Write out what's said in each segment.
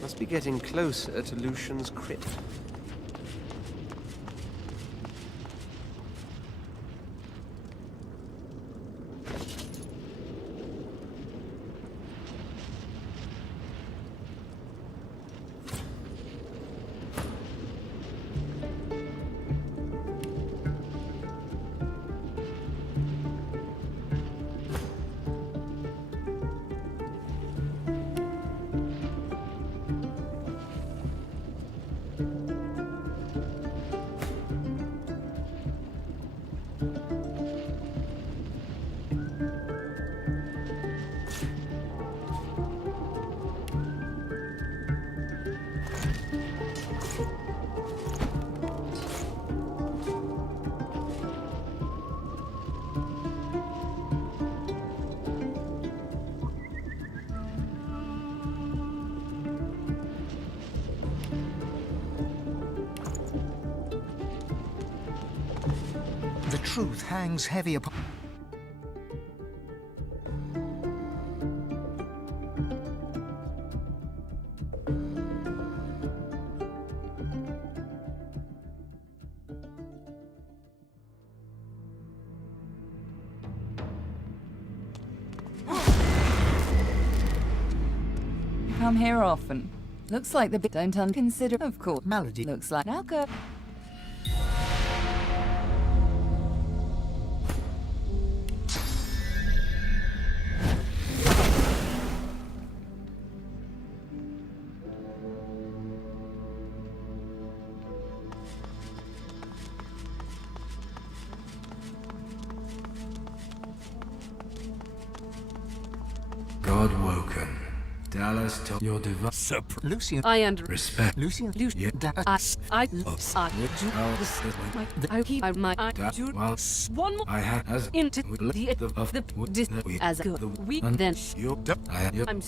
Must be getting closer to Lucian's crypt. The truth hangs heavy upon... Come here often. Looks like the bit don't unconsider. Of course, Malady. looks like alcohol. God woken. Dallas told your device. Lucian. I and Respect. Lucian. Yeah. I keep my one more I had as into with the of the we as a we then you I had your I'm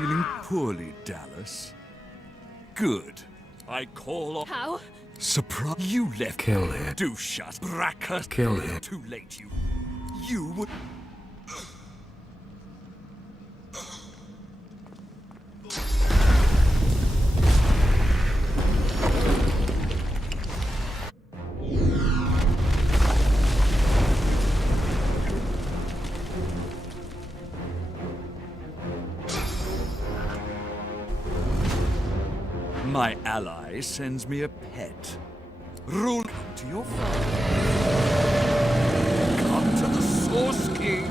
feeling poorly, Dallas? Good. I call on... How? Surprise! You left... Kill him. Do shut. Bracker. Kill him. Too late, you... You would... My ally sends me a pet. Roll to your father. Come to the Source King.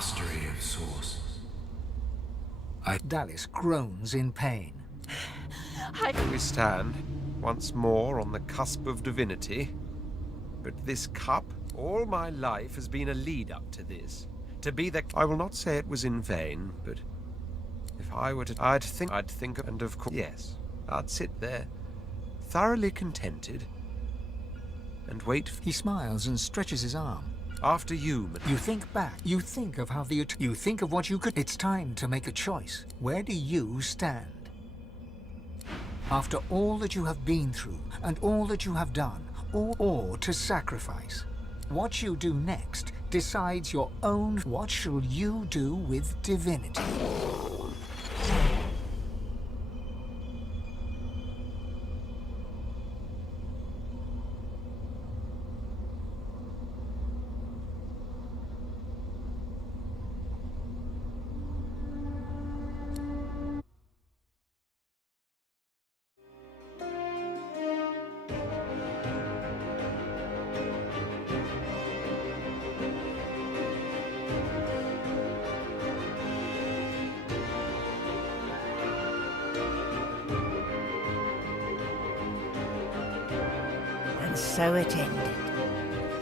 mastery of source. Dallas groans in pain. We stand, once more on the cusp of divinity. But this cup, all my life, has been a lead-up to this. To be the... I will not say it was in vain, but... if I were to... I'd think, and of course... Yes, I'd sit there, thoroughly contented, and wait for... He smiles and stretches his arm. After you, You think back. You think of how you think of what you could... It's time to make a choice. Where do you stand? After all that you have been through, and all that you have done, or to sacrifice, what you do next decides your own... What shall you do with divinity? And so it ended.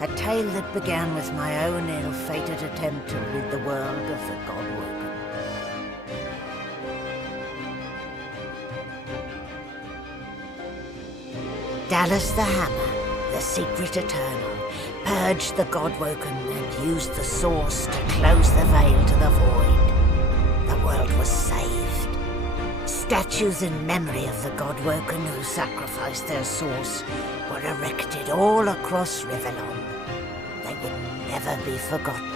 A tale that began with my own ill-fated attempt to rid the world of the Godwoken. Dallas the Hammer, the secret eternal, purged the Godwoken and used the source to close the veil to the void. The world was saved. Statues in memory of the Godwoken who sacrificed their source were erected all across Rivellon. They would never be forgotten.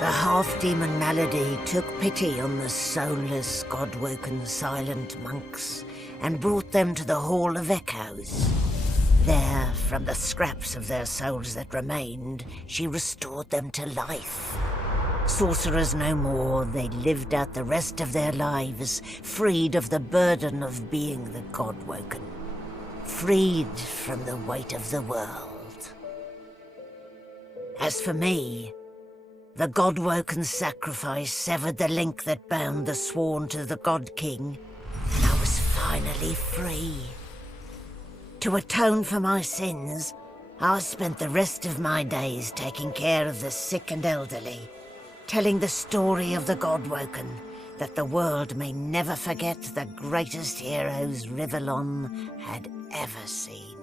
The half-demon Malady took pity on the soulless, God-woken silent monks and brought them to the Hall of Echoes. There, from the scraps of their souls that remained, she restored them to life. Sorcerers no more, they lived out the rest of their lives, freed of the burden of being the God-woken, freed from the weight of the world. As for me, the God-woken sacrifice severed the link that bound the sworn to the God-King, and I was finally free. To atone for my sins, I spent the rest of my days taking care of the sick and elderly, telling the story of the Godwoken, that the world may never forget the greatest heroes Rivellon had ever seen.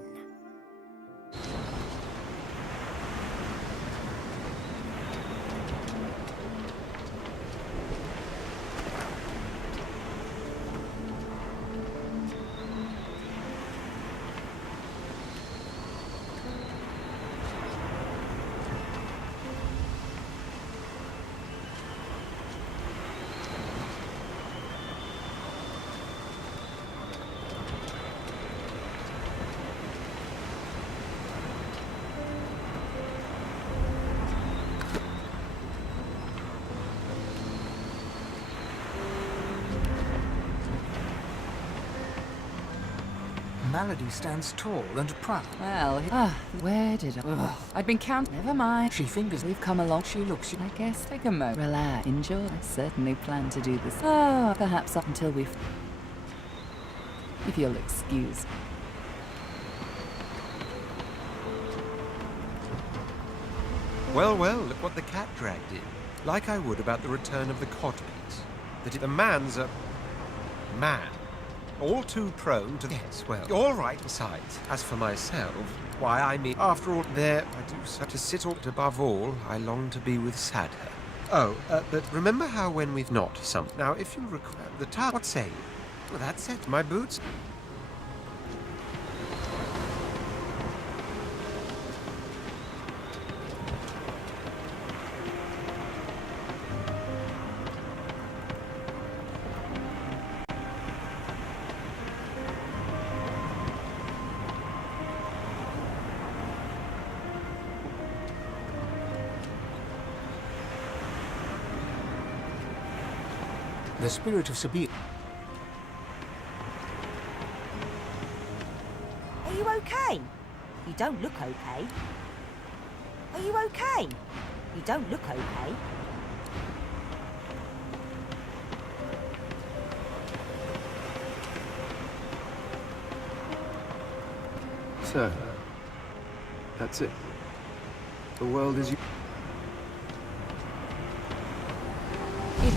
Malady stands tall and proud. Well, where did I... I'd been counting. Never mind. She fingers. We've come along. She looks. I guess take a moment. Relax. Enjoy. I certainly plan to do this. Perhaps up until we've... If you'll excuse. Well, well, look what the cat dragged in. Like I would about the return of the codpiece. That the man's a... man. All too prone to... Yes, well, all right besides. As for myself, why, I mean, after all, there, I do so to sit all, above all, I long to be with Sadher. Oh, but remember how when we've not some... Now, if you recall, the time... What say you? Well, that's it, my boots... The spirit of Sabir. Are you okay? You don't look okay. Are you okay? You don't look okay. So, that's it. The world is... It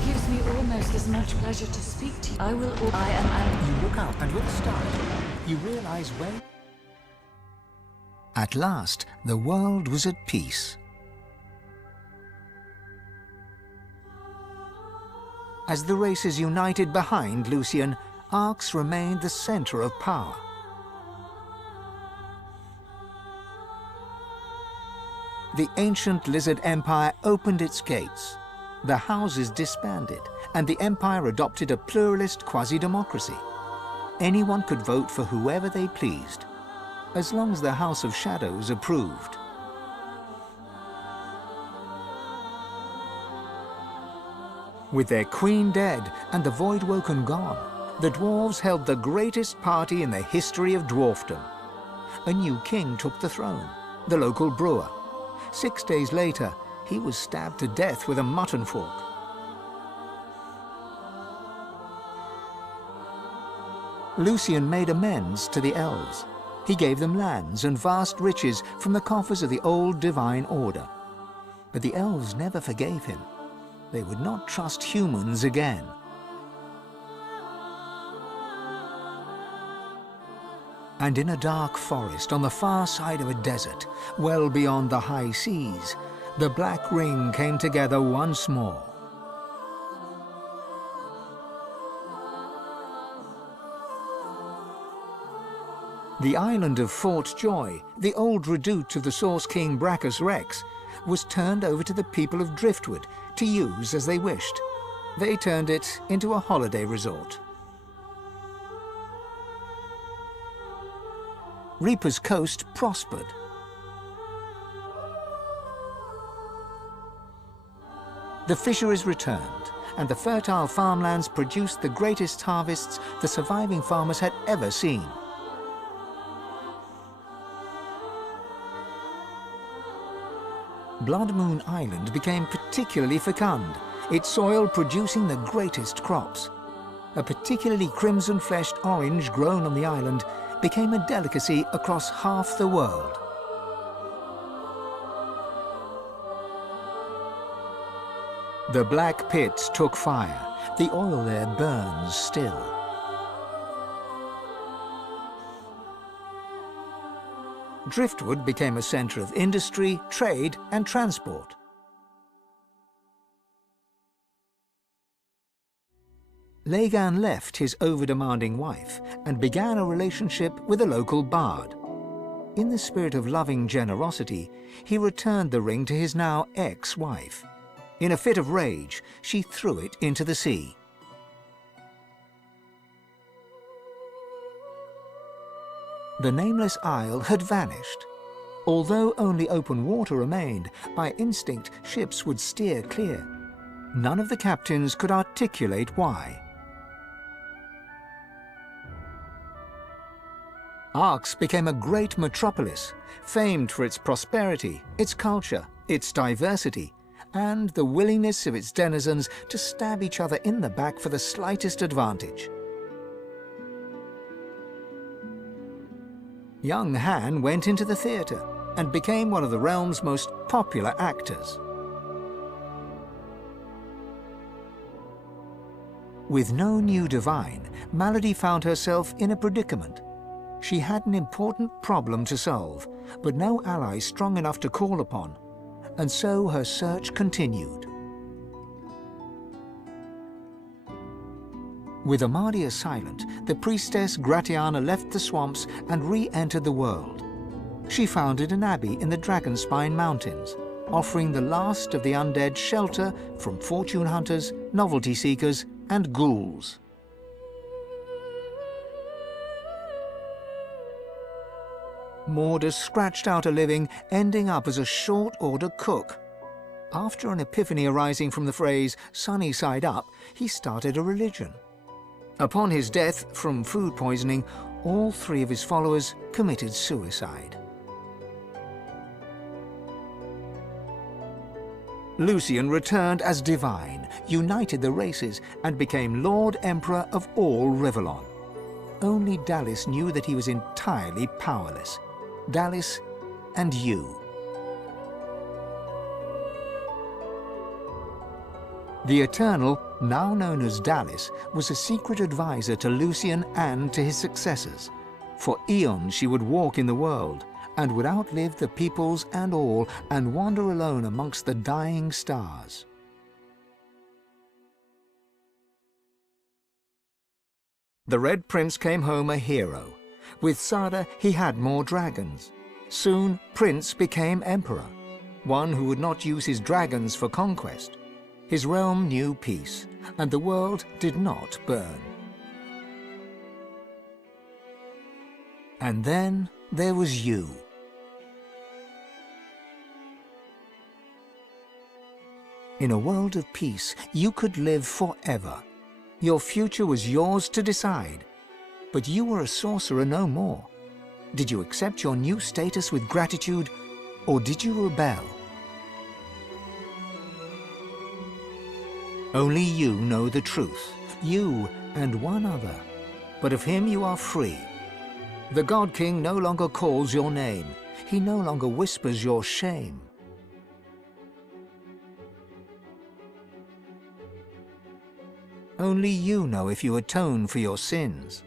gives me almost as much pleasure to speak to you. I am. You look up and with a start, you realize when... At last, the world was at peace. As the races united behind Lucian, Arx remained the center of power. The ancient Lizard Empire opened its gates. The houses disbanded, and the Empire adopted a pluralist quasi-democracy. Anyone could vote for whoever they pleased, as long as the House of Shadows approved. With their queen dead and the Voidwoken gone, the dwarves held the greatest party in the history of dwarfdom. A new king took the throne, the local brewer. 6 days later, he was stabbed to death with a mutton fork. Lucian made amends to the elves. He gave them lands and vast riches from the coffers of the old divine order. But the elves never forgave him. They would not trust humans again. And in a dark forest on the far side of a desert, well beyond the high seas, the Black Ring came together once more. The island of Fort Joy, the old redoute of the Source King Brachus Rex, was turned over to the people of Driftwood to use as they wished. They turned it into a holiday resort. Reaper's Coast prospered. The fisheries returned, and the fertile farmlands produced the greatest harvests the surviving farmers had ever seen. Blood Moon Island became particularly fecund, its soil producing the greatest crops. A particularly crimson-fleshed orange grown on the island became a delicacy across half the world. The Black Pit took fire. The oil there burns still. Driftwood became a center of industry, trade, and transport. Lagan left his over-demanding wife and began a relationship with a local bard. In the spirit of loving generosity, he returned the ring to his now ex-wife. In a fit of rage, she threw it into the sea. The nameless isle had vanished. Although only open water remained, by instinct ships would steer clear. None of the captains could articulate why. Arx became a great metropolis, famed for its prosperity, its culture, its diversity, and the willingness of its denizens to stab each other in the back for the slightest advantage. Young Han went into the theatre and became one of the realm's most popular actors. With no new divine, Malady found herself in a predicament. She had an important problem to solve, but no ally strong enough to call upon, and so her search continued. With Amadia silent, the priestess Gratiana left the swamps and re-entered the world. She founded an abbey in the Dragonspine Mountains, offering the last of the undead shelter from fortune hunters, novelty seekers, and ghouls. Mordus scratched out a living, ending up as a short-order cook. After an epiphany arising from the phrase, sunny side up, he started a religion. Upon his death from food poisoning, all 3 of his followers committed suicide. Lucian returned as divine, united the races, and became Lord Emperor of all Rivellon. Only Dallis knew that he was entirely powerless. Dallis and you. The Eternal, now known as Dallis, was a secret advisor to Lucian and to his successors. For eons she would walk in the world, and would outlive the peoples and all, and wander alone amongst the dying stars. The Red Prince came home a hero. With Sada he had more dragons. Soon Prince became Emperor, one who would not use his dragons for conquest. His realm knew peace, and the world did not burn. And then there was you. In a world of peace, you could live forever. Your future was yours to decide. But you were a sorcerer no more. Did you accept your new status with gratitude, or did you rebel? Only you know the truth, you and one other. But of him you are free. The God King no longer calls your name. He no longer whispers your shame. Only you know if you atone for your sins.